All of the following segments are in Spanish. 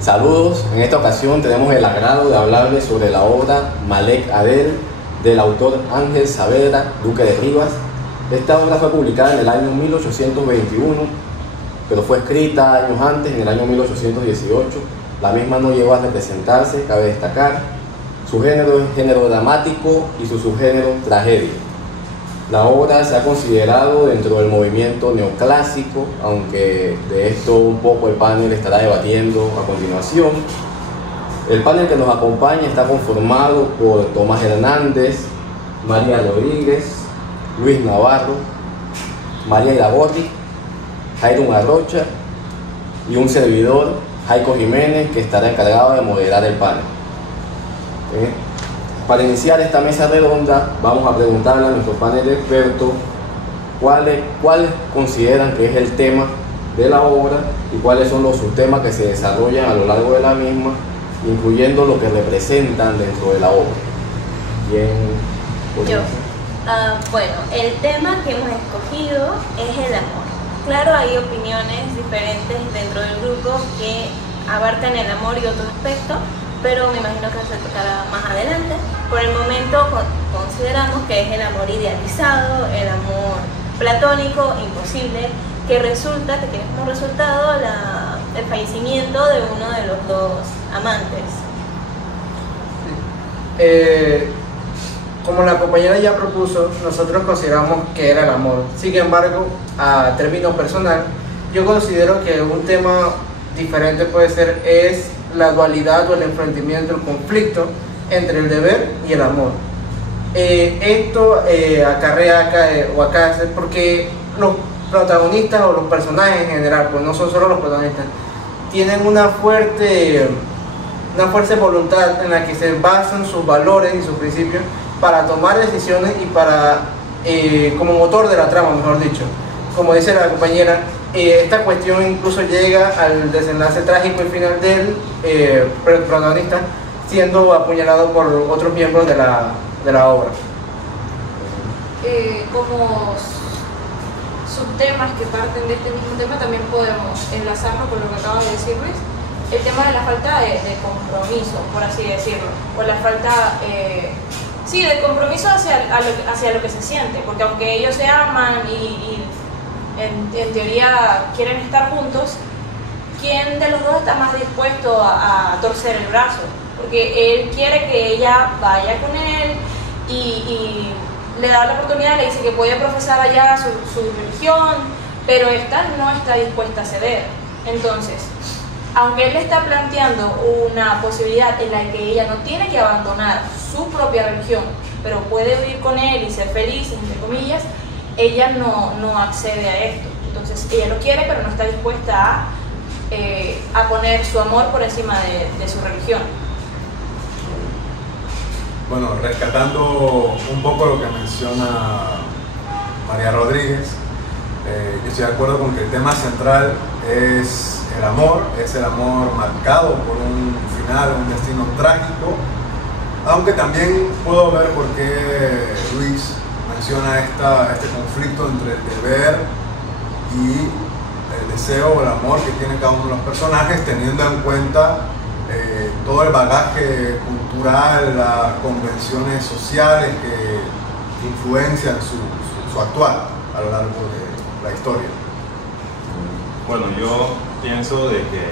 Saludos, en esta ocasión tenemos el agrado de hablarles sobre la obra Malek Adel del autor Ángel Saavedra, duque de Rivas. Esta obra fue publicada en el año 1821, pero fue escrita años antes, en el año 1818. La misma no llegó a representarse, cabe destacar. Su género es género dramático y su subgénero tragedia. La obra se ha considerado dentro del movimiento neoclásico, aunque de esto un poco el panel estará debatiendo a continuación. El panel que nos acompaña está conformado por Tomás Hernández, María Rodríguez, Luis Navarro, María Iragorri, Jairo Arrocha y un servidor, Jaico Jiménez, que estará encargado de moderar el panel. Para iniciar esta mesa redonda, vamos a preguntarle a nuestro panel de expertos cuáles consideran que es el tema de la obra y cuáles son los subtemas que se desarrollan a lo largo de la misma, incluyendo lo que representan dentro de la obra. ¿Quién? Yo. Bueno, el tema que hemos escogido es el amor. Claro, hay opiniones diferentes dentro del grupo que abarcan el amor y otros aspectos, pero me imagino que se tocará más adelante. Por el momento consideramos que es el amor idealizado, el amor platónico, imposible, que tiene como resultado el fallecimiento de uno de los dos amantes. Como la compañera ya propuso, nosotros consideramos que era el amor. Sin embargo, a término personal, yo considero que un tema diferente puede ser la dualidad o el enfrentamiento, el conflicto entre el deber y el amor. Esto acarrea acá porque los protagonistas o los personajes en general, pues no son solo los protagonistas, tienen una fuerte voluntad en la que se basan sus valores y sus principios para tomar decisiones y para como motor de la trama, mejor dicho. Como dice la compañera, esta cuestión incluso llega al desenlace trágico y final del protagonista siendo apuñalado por otros miembros de la obra. Como subtemas que parten de este mismo tema, también podemos enlazarlo con lo que acaba de decir Luis, el tema de la falta de compromiso, por así decirlo, o la falta de compromiso hacia lo que se siente, porque aunque ellos se aman y en teoría quieren estar juntos, ¿quién de los dos está más dispuesto a torcer el brazo? Porque él quiere que ella vaya con él y le da la oportunidad, le dice que puede profesar allá su religión, pero esta no está dispuesta a ceder. Entonces, aunque él le está planteando una posibilidad en la que ella no tiene que abandonar su propia religión, pero puede vivir con él y ser feliz, entre comillas, ella no accede a esto. Entonces ella lo quiere, pero no está dispuesta a poner su amor por encima de su religión. Bueno, rescatando un poco lo que menciona María Rodríguez, yo estoy de acuerdo con que el tema central es el amor marcado por un final, un destino trágico, aunque también puedo ver por qué Luis menciona este conflicto entre el deber y el deseo o el amor que tiene cada uno de los personajes, teniendo en cuenta todo el bagaje cultural, las convenciones sociales que influencian su actuar a lo largo de la historia. Bueno, yo pienso de que,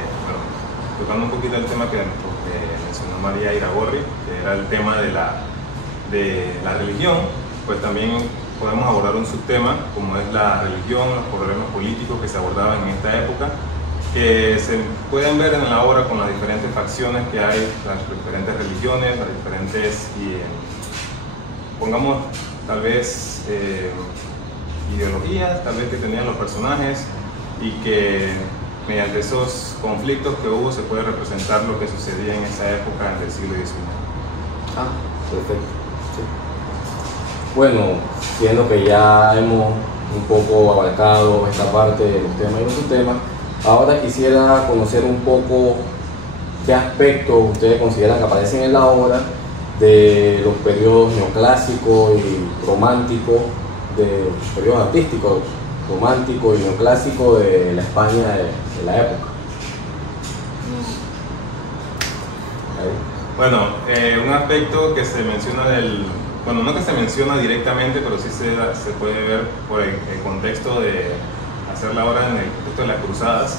tocando un poquito el tema que mencionó María Iragorri, que era el tema de la religión, pues también podemos abordar un subtema como es la religión, los problemas políticos que se abordaban en esta época, que se pueden ver en la obra con las diferentes facciones que hay, las diferentes religiones, las diferentes, pongamos tal vez ideologías, tal vez que tenían los personajes, y que mediante esos conflictos que hubo se puede representar lo que sucedía en esa época del siglo XIX. Perfecto. Sí. Bueno, siendo que ya hemos un poco abarcado esta parte de los temas y los subtemas, ahora quisiera conocer un poco qué aspectos ustedes consideran que aparecen en la obra de los periodos neoclásicos y románticos, de los periodos artísticos romántico y neoclásico de la España de la época. Bueno, un aspecto que se menciona bueno, no que se menciona directamente, pero sí se puede ver por el contexto de hacer la obra en el contexto de las cruzadas.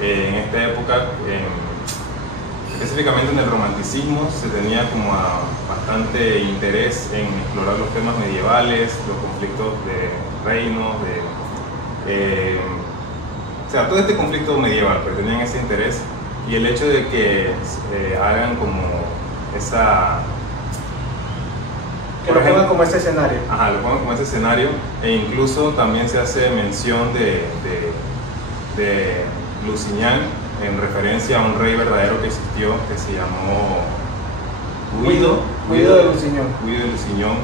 En esta época, específicamente en el romanticismo, se tenía como bastante interés en explorar los temas medievales, los conflictos de reinos, o sea, todo este conflicto medieval, pero tenían ese interés, y el hecho de que hagan como esa... Que lo pongan como ese escenario. Ajá, lo pongan como ese escenario, e incluso también se hace mención de Lusignan en referencia a un rey verdadero que existió, que se llamó Guido de Lusignan. Guido de Lusignan,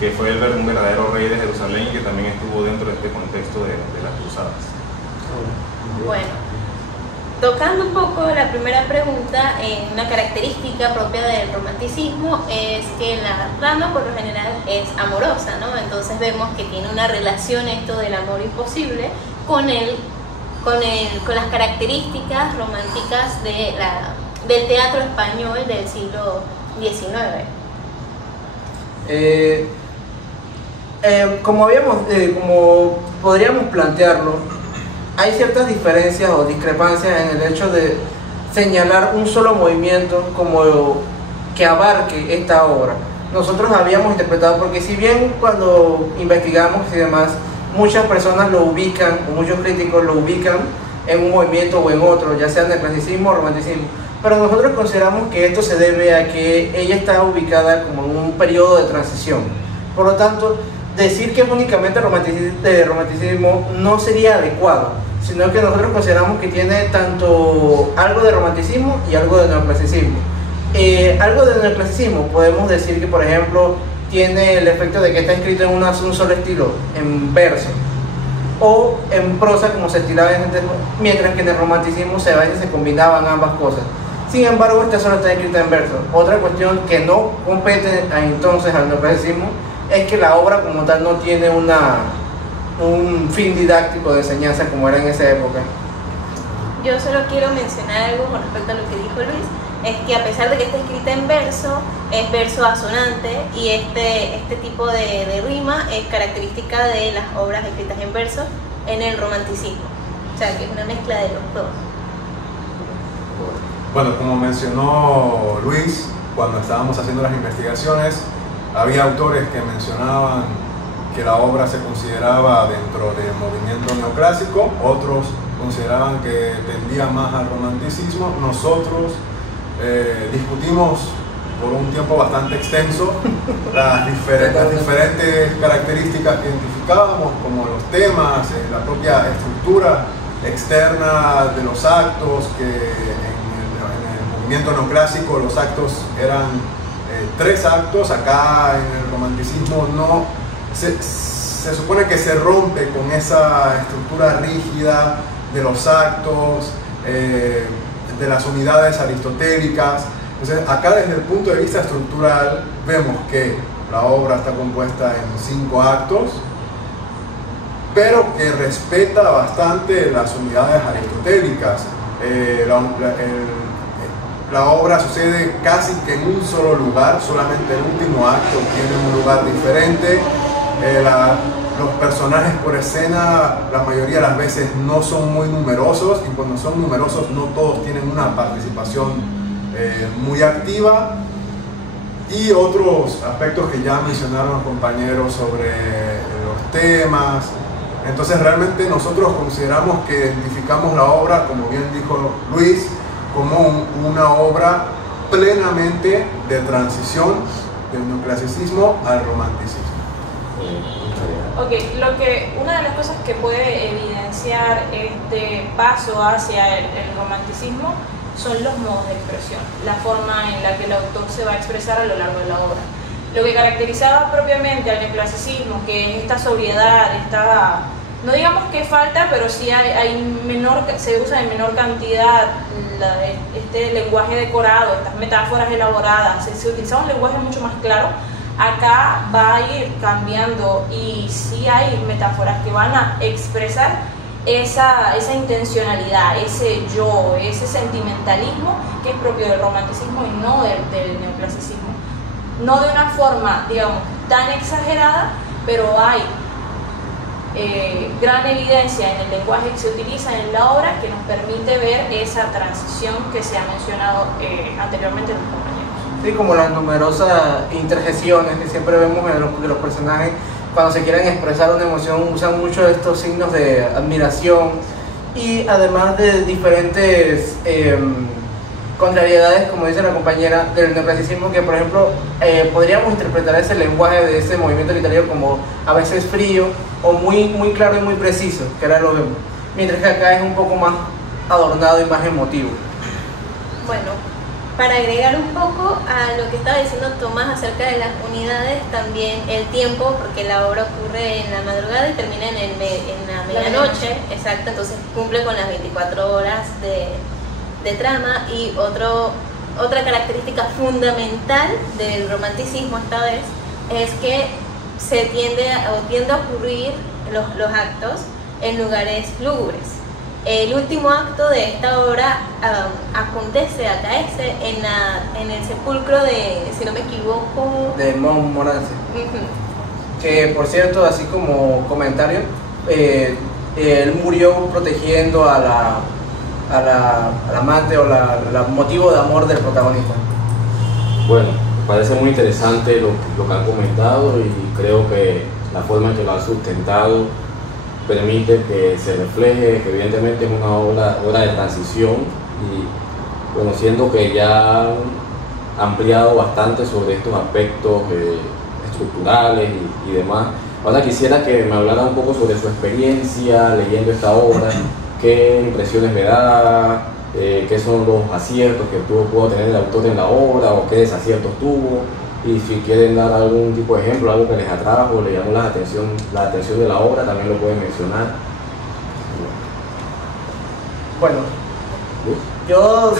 que fue un verdadero rey de Jerusalén y que también estuvo dentro de este contexto de las cruzadas. Bueno, tocando un poco la primera pregunta, una característica propia del romanticismo es que la trama por lo general es amorosa, ¿no? Entonces vemos que tiene una relación esto del amor imposible con las características románticas del teatro español del siglo XIX. Como podríamos plantearlo, hay ciertas diferencias o discrepancias en el hecho de señalar un solo movimiento como que abarque esta obra. Nosotros habíamos interpretado, porque si bien cuando investigamos y demás, muchas personas lo ubican, o muchos críticos lo ubican en un movimiento o en otro, ya sea en el clasicismo o romanticismo, pero nosotros consideramos que esto se debe a que ella está ubicada como en un periodo de transición. Por lo tanto, decir que es únicamente romanticismo no sería adecuado, sino que nosotros consideramos que tiene tanto algo de romanticismo y algo de neoclasicismo. Algo de neoclasicismo podemos decir que, por ejemplo, tiene el efecto de que está escrito en un solo estilo, en verso, o en prosa como se estilaba en ese tiempo, mientras que en el romanticismo a veces se combinaban ambas cosas. Sin embargo, esta solo está escrita en verso. Otra cuestión que no compete entonces al neoclasicismo es que la obra como tal no tiene un fin didáctico de enseñanza como era en esa época. Yo solo quiero mencionar algo con respecto a lo que dijo Luis, es que a pesar de que está escrita en verso, es verso asonante, y este tipo de rima es característica de las obras escritas en verso en el romanticismo, o sea que es una mezcla de los dos. Bueno, como mencionó Luis, cuando estábamos haciendo las investigaciones, había autores que mencionaban que la obra se consideraba dentro del movimiento neoclásico, otros consideraban que tendía más al romanticismo. Nosotros discutimos por un tiempo bastante extenso las diferentes características que identificábamos, como los temas, la propia estructura externa de los actos, que en el movimiento neoclásico los actos eran 3 actos, acá en el romanticismo no, se supone que se rompe con esa estructura rígida de los actos, de las unidades aristotélicas. Entonces acá desde el punto de vista estructural vemos que la obra está compuesta en 5 actos, pero que respeta bastante las unidades aristotélicas. La obra sucede casi que en un solo lugar, solamente el último acto tiene un lugar diferente. Los personajes por escena la mayoría de las veces no son muy numerosos, y cuando son numerosos no todos tienen una participación muy activa, y otros aspectos que ya mencionaron los compañeros sobre los temas. Entonces realmente nosotros consideramos que identificamos la obra, como bien dijo Luis, como una obra plenamente de transición del neoclasicismo al romanticismo. Ok, una de las cosas que puede evidenciar este paso hacia el romanticismo son los modos de expresión, la forma en la que el autor se va a expresar a lo largo de la obra. Lo que caracterizaba propiamente al neoclasicismo, que es esta sobriedad, no digamos que falta, pero sí se usa en menor cantidad este lenguaje decorado, estas metáforas elaboradas, se utiliza un lenguaje mucho más claro. Acá va a ir cambiando, y sí hay metáforas que van a expresar esa intencionalidad, ese yo, ese sentimentalismo que es propio del romanticismo y no del neoclasicismo. No de una forma, digamos, tan exagerada, pero hay gran evidencia en el lenguaje que se utiliza en la obra que nos permite ver esa transición que se ha mencionado anteriormente en los compañeros. Sí, como las numerosas interjecciones que siempre vemos de los personajes cuando se quieren expresar una emoción, usan mucho estos signos de admiración y además de diferentes contrariedades, como dice la compañera, del neoclasicismo, que por ejemplo podríamos interpretar ese lenguaje de ese movimiento literario como a veces frío o muy claro y muy preciso, que ahora lo vemos, mientras que acá es un poco más adornado y más emotivo. Bueno, para agregar un poco a lo que estaba diciendo Tomás acerca de las unidades, también el tiempo, porque la obra ocurre en la madrugada y termina en la medianoche, exacto, entonces cumple con las 24 horas de trama. Y otra característica fundamental del romanticismo esta vez es que se tiende a ocurrir los actos en lugares lúgubres. El último acto de esta obra acaece en el sepulcro de, si no me equivoco, de Montmorency. Que por cierto, así como comentario, él murió protegiendo a la amante o la motivo de amor del protagonista. Bueno, me parece muy interesante lo que han comentado y creo que la forma en que lo han sustentado permite que se refleje que evidentemente es una obra de transición y bueno, siendo que ya han ampliado bastante sobre estos aspectos estructurales y demás. Ahora quisiera que me hablara un poco sobre su experiencia leyendo esta obra, qué impresiones me da, qué son los aciertos que pudo tener el autor en la obra o qué desaciertos tuvo, y si quieren dar algún tipo de ejemplo, algo que les atrajo, le llamó la atención de la obra, también lo pueden mencionar. Bueno, yo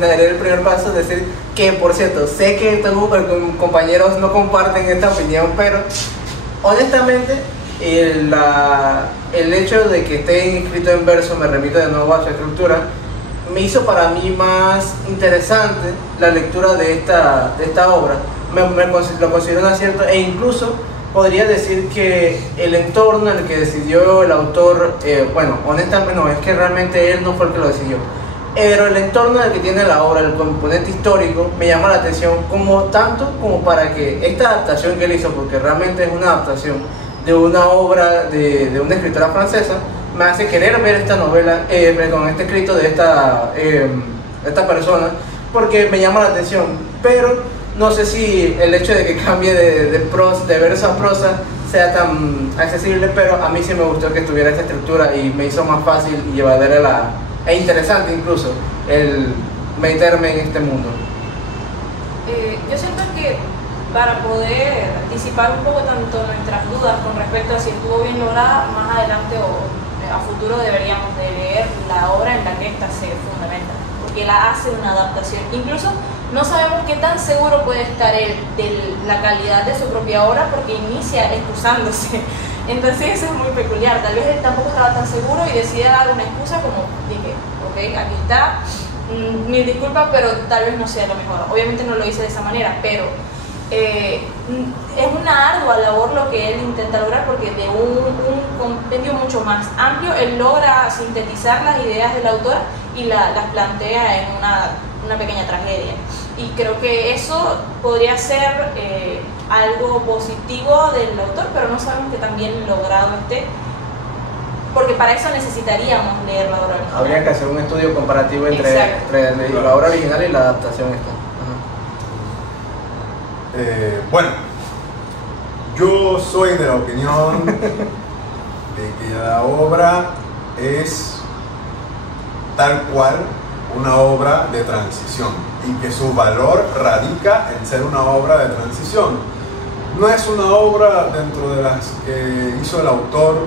daré el primer paso, decir que, por cierto, sé que todos mis compañeros no comparten esta opinión, pero honestamente el hecho de que esté inscrito en verso, me remite de nuevo a su estructura, me hizo para mí más interesante la lectura de esta obra. Lo considero un acierto e incluso podría decir que el entorno en el que decidió el autor, bueno, honestamente no, es que realmente él no fue el que lo decidió, pero el entorno en el que tiene la obra, el componente histórico, me llama la atención tanto como para que esta adaptación que él hizo, porque realmente es una adaptación de una obra de una escritora francesa, me hace querer ver esta novela, con este escrito de esta persona, porque me llama la atención. Pero no sé si el hecho de que cambie de verso a prosa sea tan accesible, pero a mí sí me gustó que tuviera esta estructura y me hizo más fácil y llevadera e interesante incluso el meterme en este mundo. Yo siento que para poder disipar un poco tanto nuestras dudas con respecto a si estuvo bien lograda, más adelante o a futuro deberíamos de leer la obra en la que ésta se fundamenta, porque la hace una adaptación. Incluso no sabemos qué tan seguro puede estar él de la calidad de su propia obra, porque inicia excusándose. Entonces eso es muy peculiar. Tal vez él tampoco estaba tan seguro y decide dar una excusa como, dije, ok, aquí está, mil disculpas, pero tal vez no sea lo mejor. Obviamente no lo hice de esa manera, pero es una ardua labor lo que él intenta lograr, porque de un compendio mucho más amplio él logra sintetizar las ideas del autor y las plantea en una pequeña tragedia, y creo que eso podría ser algo positivo del autor, pero no sabemos que tan bien logrado esté, porque para eso necesitaríamos leer la obra original. Habría que hacer un estudio comparativo entre la obra original y la adaptación esta. Bueno, yo soy de la opinión de que la obra es tal cual una obra de transición y que su valor radica en ser una obra de transición. No es una obra dentro de las que hizo el autor,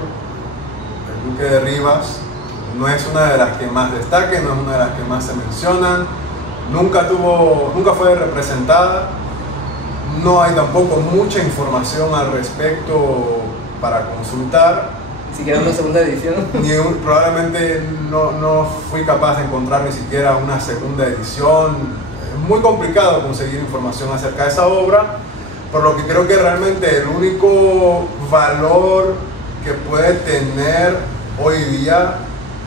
el Duque de Rivas, no es una de las que más destaquen, no es una de las que más se mencionan, nunca fue representada. No hay tampoco mucha información al respecto para consultar, siquiera una segunda edición. Probablemente no fui capaz de encontrar ni siquiera una segunda edición. Es muy complicado conseguir información acerca de esa obra, por lo que creo que realmente el único valor que puede tener hoy día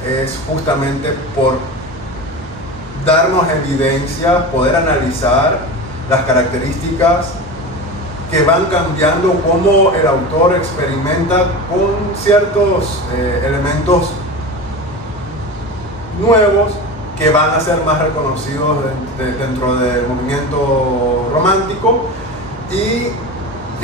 es justamente por darnos evidencia, poder analizar las características que van cambiando, cómo el autor experimenta con ciertos elementos nuevos que van a ser más reconocidos dentro del movimiento romántico. Y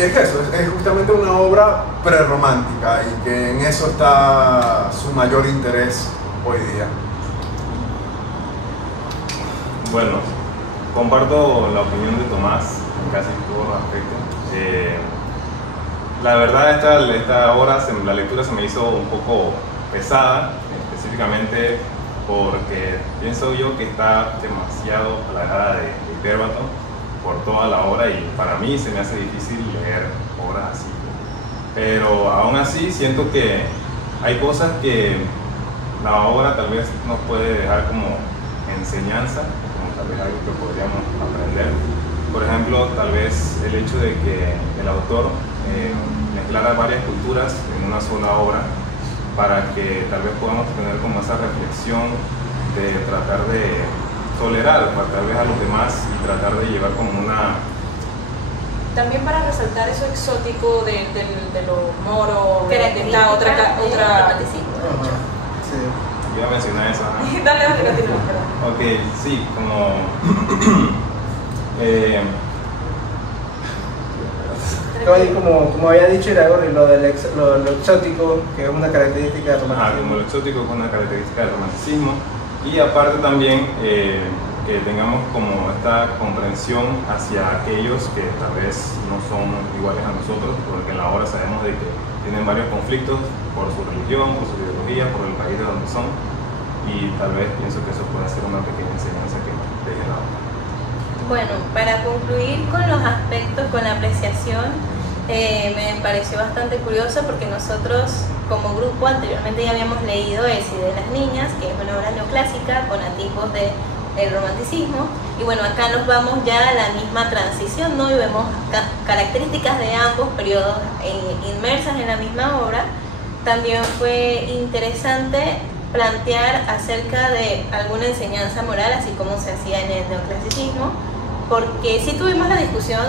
es eso, es justamente una obra prerromántica, y que en eso está su mayor interés hoy día. Bueno, comparto la opinión de Tomás en casi todos los aspectos. La verdad, esta obra, la lectura se me hizo un poco pesada, específicamente porque pienso yo que está demasiado plagada de hipérbato por toda la obra, y para mí se me hace difícil leer obras así. Pero aún así siento que hay cosas que la obra tal vez nos puede dejar como enseñanza, como tal vez algo que podríamos aprender. Por ejemplo, tal vez el hecho de que el autor mezclara varias culturas en una sola obra, para que tal vez podamos tener como esa reflexión de tratar de tolerar tal vez a los demás y tratar de llevar como una... También para resaltar eso exótico de lo moro, de esta otra... Sí. Yo iba a mencionar eso, ¿no? Dale, continúa, perdón. Ok, sí, como... Como había dicho Iragorri, lo exótico, que es una característica del romanticismo. Como lo exótico es una característica del romanticismo, y aparte también que tengamos como esta comprensión hacia aquellos que tal vez no son iguales a nosotros, porque en la obra sabemos de que tienen varios conflictos por su religión, por su ideología, por el país de donde son, y tal vez pienso que eso puede ser una pequeña enseñanza que nos deje la obra. Bueno, para concluir con los aspectos, con la apreciación, me pareció bastante curioso porque nosotros como grupo anteriormente ya habíamos leído El Cid de las Niñas, que es una obra neoclásica con atisbos del romanticismo, y bueno, acá nos vamos ya a la misma transición, ¿no? Y vemos características de ambos periodos inmersas en la misma obra. También fue interesante plantear acerca de alguna enseñanza moral, así como se hacía en el neoclasicismo, porque sí tuvimos la discusión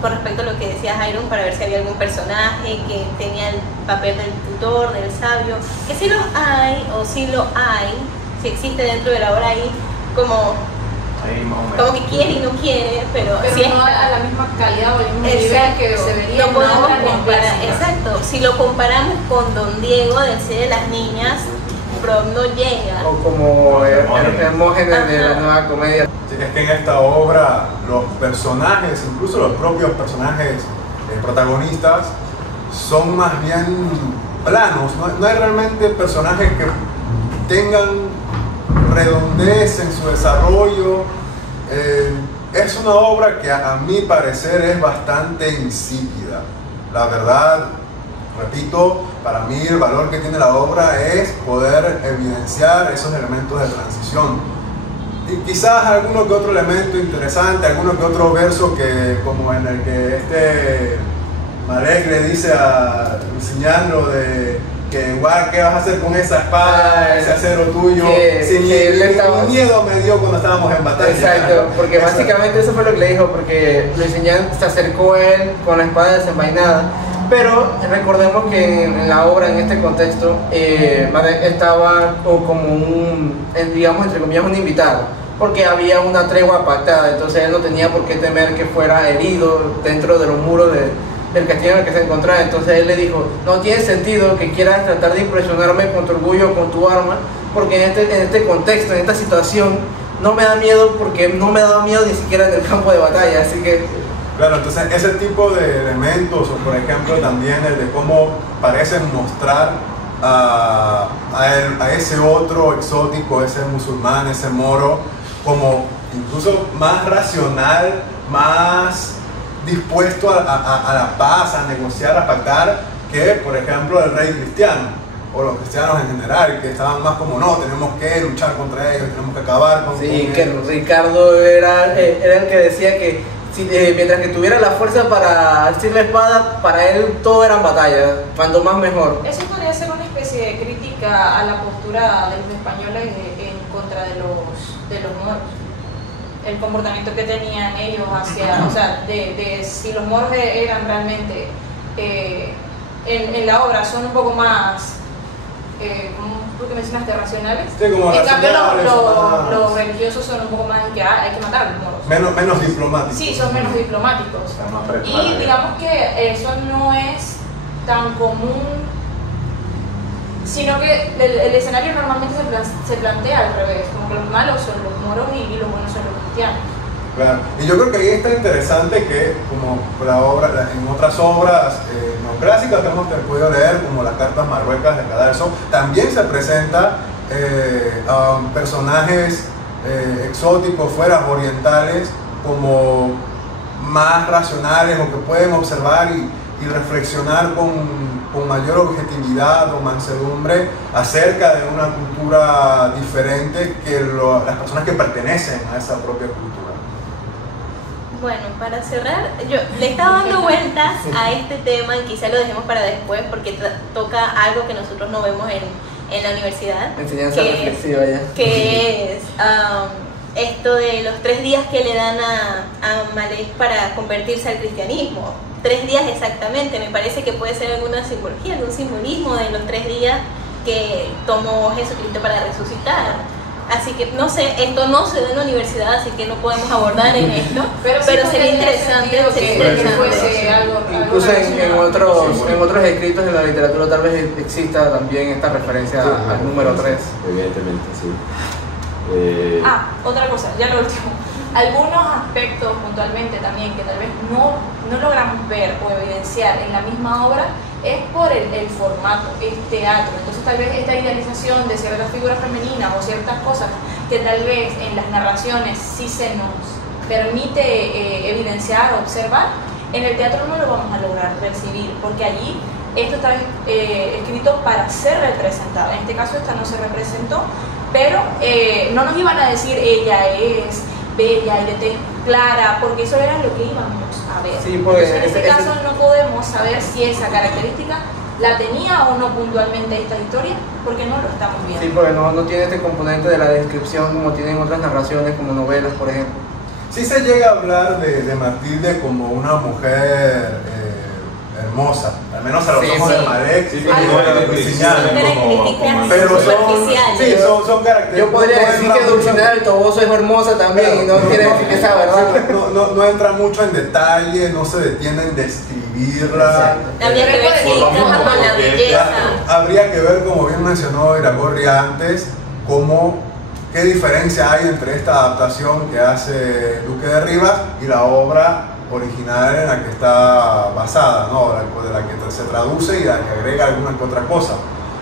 con respecto a lo que decía Jairon, para ver si había algún personaje que tenía el papel del tutor, del sabio, que sí los hay, o sí lo hay, si existe dentro de la obra ahí, como que quiere y no quiere, pero si no a la misma calidad o el mismo nivel que se vería no en podemos una obra comparar. Exacto, si lo comparamos con Don Diego del Cid de las Niñas, pero no llega. O como Hermógenes de la Nueva Comedia. Es que en esta obra los personajes, incluso los propios personajes protagonistas, son más bien planos. No hay realmente personajes que tengan redondez en su desarrollo. Es una obra que a mi parecer es bastante insípida. La verdad, repito, para mí el valor que tiene la obra es poder evidenciar esos elementos de transición. Y quizás alguno que otro elemento interesante, alguno que otro verso que, como en el que Malek le dice a Luciñano de que igual, ¿qué vas a hacer con esa espada, ese acero tuyo? Ni miedo me dio cuando estábamos en batalla. Exacto, porque básicamente eso fue lo que le dijo, porque Luciñano se acercó a él con la espada desenvainada. Pero recordemos que en la obra, en este contexto, Malek estaba como digamos, entre comillas, un invitado, porque había una tregua pactada, entonces él no tenía por qué temer que fuera herido dentro de los muros del castillo en el que se encontraba. Entonces él le dijo, no tiene sentido que quieras tratar de impresionarme con tu orgullo, con tu arma, porque en este contexto, en esta situación, no me da miedo, porque no me da miedo ni siquiera en el campo de batalla, así que... Claro, entonces ese tipo de elementos, o por ejemplo también el de cómo parecen mostrar a ese otro exótico, ese musulmán, ese moro, como incluso más racional, más dispuesto a la paz, a negociar, a pactar, que por ejemplo el rey cristiano. o los cristianos en general, que estaban más como no, tenemos que luchar contra ellos, tenemos que acabar con Sí, con que ellos. Ricardo era el que decía que mientras que tuviera la fuerza para asir la espada, para él todo eran batallas, cuanto más mejor. Eso podría ser una especie de crítica a la postura de los españoles en contra de los moros. El comportamiento que tenían ellos hacia, o sea, de si los moros eran realmente, en la obra son un poco más, como tú que mencionaste, racionales. Sí, como en cambio racionales, más- los religiosos son un poco más de que hay que matar a los moros. menos diplomáticos. Sí, son menos diplomáticos. Está más Y preparado. digamos que eso no es tan común, sino que el escenario normalmente se plantea al revés, como que los malos son los moros y los buenos son los cristianos. Claro, y yo creo que ahí está interesante que, como en otras obras neoclásicas que hemos podido leer, como las cartas marruecas de Cadalso, también se presenta a personajes exóticos, fuera orientales, como más racionales o que pueden observar y reflexionar con mayor objetividad o mansedumbre acerca de una cultura diferente que las personas que pertenecen a esa propia cultura. Bueno, para cerrar, yo le estaba dando vueltas a este tema y quizá lo dejemos para después porque toca algo que nosotros no vemos en la universidad. Enseñanza que reflexiva ya. que es esto de los 3 días que le dan a Malek para convertirse al cristianismo. 3 días exactamente, me parece que puede ser alguna simbología, algún simbolismo de los 3 días que tomó Jesucristo para resucitar. Así que no sé, esto no se da en la universidad, así que no podemos abordar en esto, pero sí sería podría interesante, tener sentido sería que interesante. fuese algo Incluso en relacionado. otros escritos de la literatura tal vez exista también esta referencia al número 3. Evidentemente, sí. Otra cosa, ya lo último. Algunos aspectos puntualmente también que tal vez no logramos ver o evidenciar en la misma obra es por el formato, es teatro. Entonces tal vez esta idealización de ciertas figuras femeninas o ciertas cosas que tal vez en las narraciones sí se nos permite evidenciar o observar, en el teatro no lo vamos a lograr percibir, porque allí esto está escrito para ser representado. En este caso esta no se representó, pero no nos iban a decir ella es bella y de tez clara, porque eso era lo que íbamos a ver. Sí, porque entonces, en este caso no podemos saber si esa característica la tenía o no puntualmente esta historia, porque no lo estamos viendo. Sí, porque no tiene este componente de la descripción como tienen otras narraciones, como novelas, por ejemplo. Sí se llega a hablar de Matilde como una mujer hermosa, al menos a los Sí, ojos sí. de Malek, Sí, como sí, lo sí, que sí, señalan. sí, Características Pero son, superficiales. sí, son características. Yo podría no decir entra que mucho- Dulcinea del Toboso es hermosa también y no quiere decir que sea verdad. no entra mucho en detalle, no se detiene en describirla. Exacto. Habría que ver si Por lo encaja mismo, con la porque belleza. Habría que ver, como bien mencionó Iragorri antes, qué diferencia hay entre esta adaptación que hace Duque de Rivas y la obra original en la que está basada, ¿no? De la que se traduce y de la que agrega alguna que otra cosa.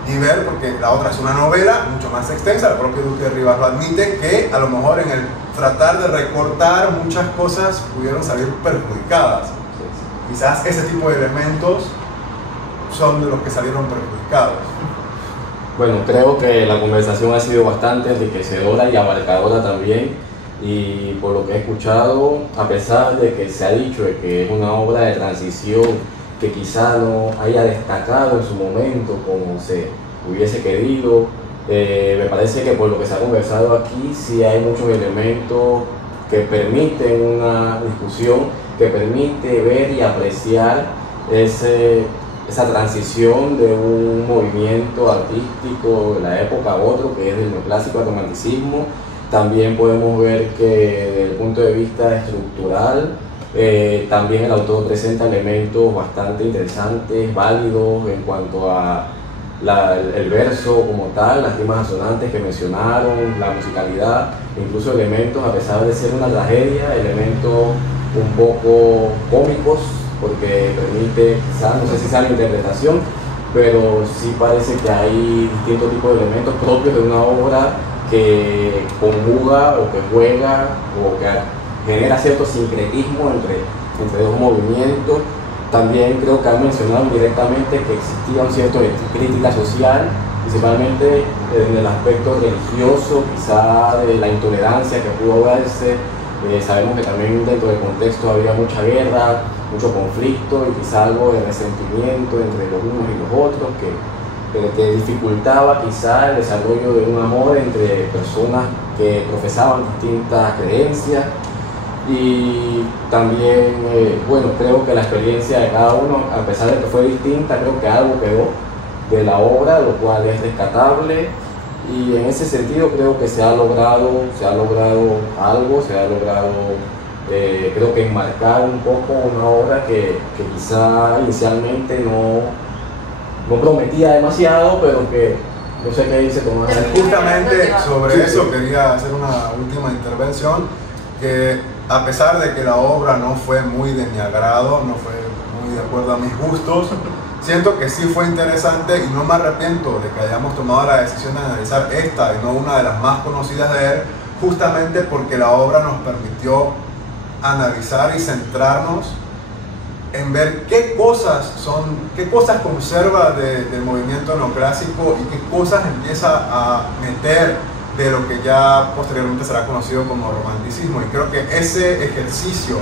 Y ver, porque la otra es una novela mucho más extensa, el propio Duque de Rivas lo admite, que a lo mejor en el tratar de recortar muchas cosas pudieron salir perjudicadas. Quizás ese tipo de elementos son de los que salieron perjudicados. Bueno, creo que la conversación ha sido bastante enriquecedora y abarcadora también. Y por lo que he escuchado, a pesar de que se ha dicho de que es una obra de transición que quizá no haya destacado en su momento como se hubiese querido, me parece que por lo que se ha conversado aquí sí hay muchos elementos que permiten una discusión, que permite ver y apreciar esa transición de un movimiento artístico de la época a otro, que es del neoclásico al romanticismo. También podemos ver que desde el punto de vista estructural, también el autor presenta elementos bastante interesantes, válidos en cuanto a el verso como tal, las rimas asonantes que mencionaron, la musicalidad, incluso elementos, a pesar de ser una tragedia, elementos un poco cómicos, porque permite, quizás, no sé si sea la interpretación, pero sí parece que hay distintos tipos de elementos propios de una obra que conjuga o que juega o que genera cierto sincretismo entre dos movimientos. También creo que han mencionado directamente que existía un cierto de crítica social, principalmente en el aspecto religioso, quizá de la intolerancia que pudo verse. Sabemos que también dentro del contexto había mucha guerra, mucho conflicto y quizá algo de resentimiento entre los unos y los otros que dificultaba quizá el desarrollo de un amor entre personas que profesaban distintas creencias. Y también, bueno, creo que la experiencia de cada uno, a pesar de que fue distinta, creo que algo quedó de la obra, lo cual es rescatable. Y en ese sentido creo que se ha logrado algo, creo que enmarcar un poco una obra que quizá inicialmente no prometía demasiado, pero que no sé qué dice Tomás. Justamente sobre eso quería hacer una última intervención, que a pesar de que la obra no fue muy de mi agrado, no fue muy de acuerdo a mis gustos, siento que sí fue interesante y no me arrepiento de que hayamos tomado la decisión de analizar esta y no una de las más conocidas de él, justamente porque la obra nos permitió analizar y centrarnos en ver qué cosas conserva del movimiento neoclásico y qué cosas empieza a meter de lo que ya posteriormente será conocido como romanticismo. Y creo que ese ejercicio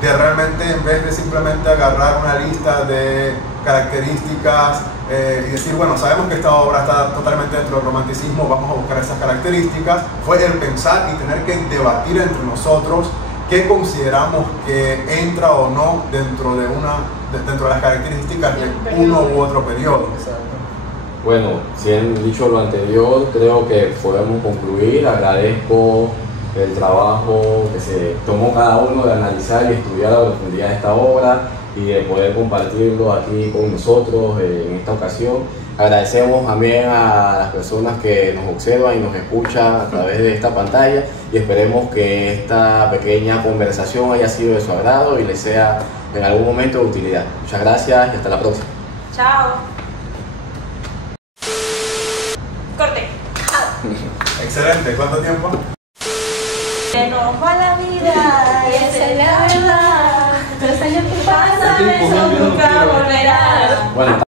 de realmente, en vez de simplemente agarrar una lista de características y decir, bueno, sabemos que esta obra está totalmente dentro del romanticismo, vamos a buscar esas características, fue el pensar y tener que debatir entre nosotros qué consideramos que entra o no dentro de las características de uno u otro periodo. Bueno, si han dicho lo anterior, creo que podemos concluir. Agradezco el trabajo que se tomó cada uno de analizar y estudiar a profundidad esta obra y de poder compartirlo aquí con nosotros en esta ocasión. Agradecemos también a las personas que nos observan y nos escuchan a través de esta pantalla y esperemos que esta pequeña conversación haya sido de su agrado y les sea en algún momento de utilidad. Muchas gracias y hasta la próxima. Chao. Corte. Excelente, ¿cuánto tiempo? Se nos va la vida, y esa es la verdad. Los años que pasan, eso nunca volverá. Bueno,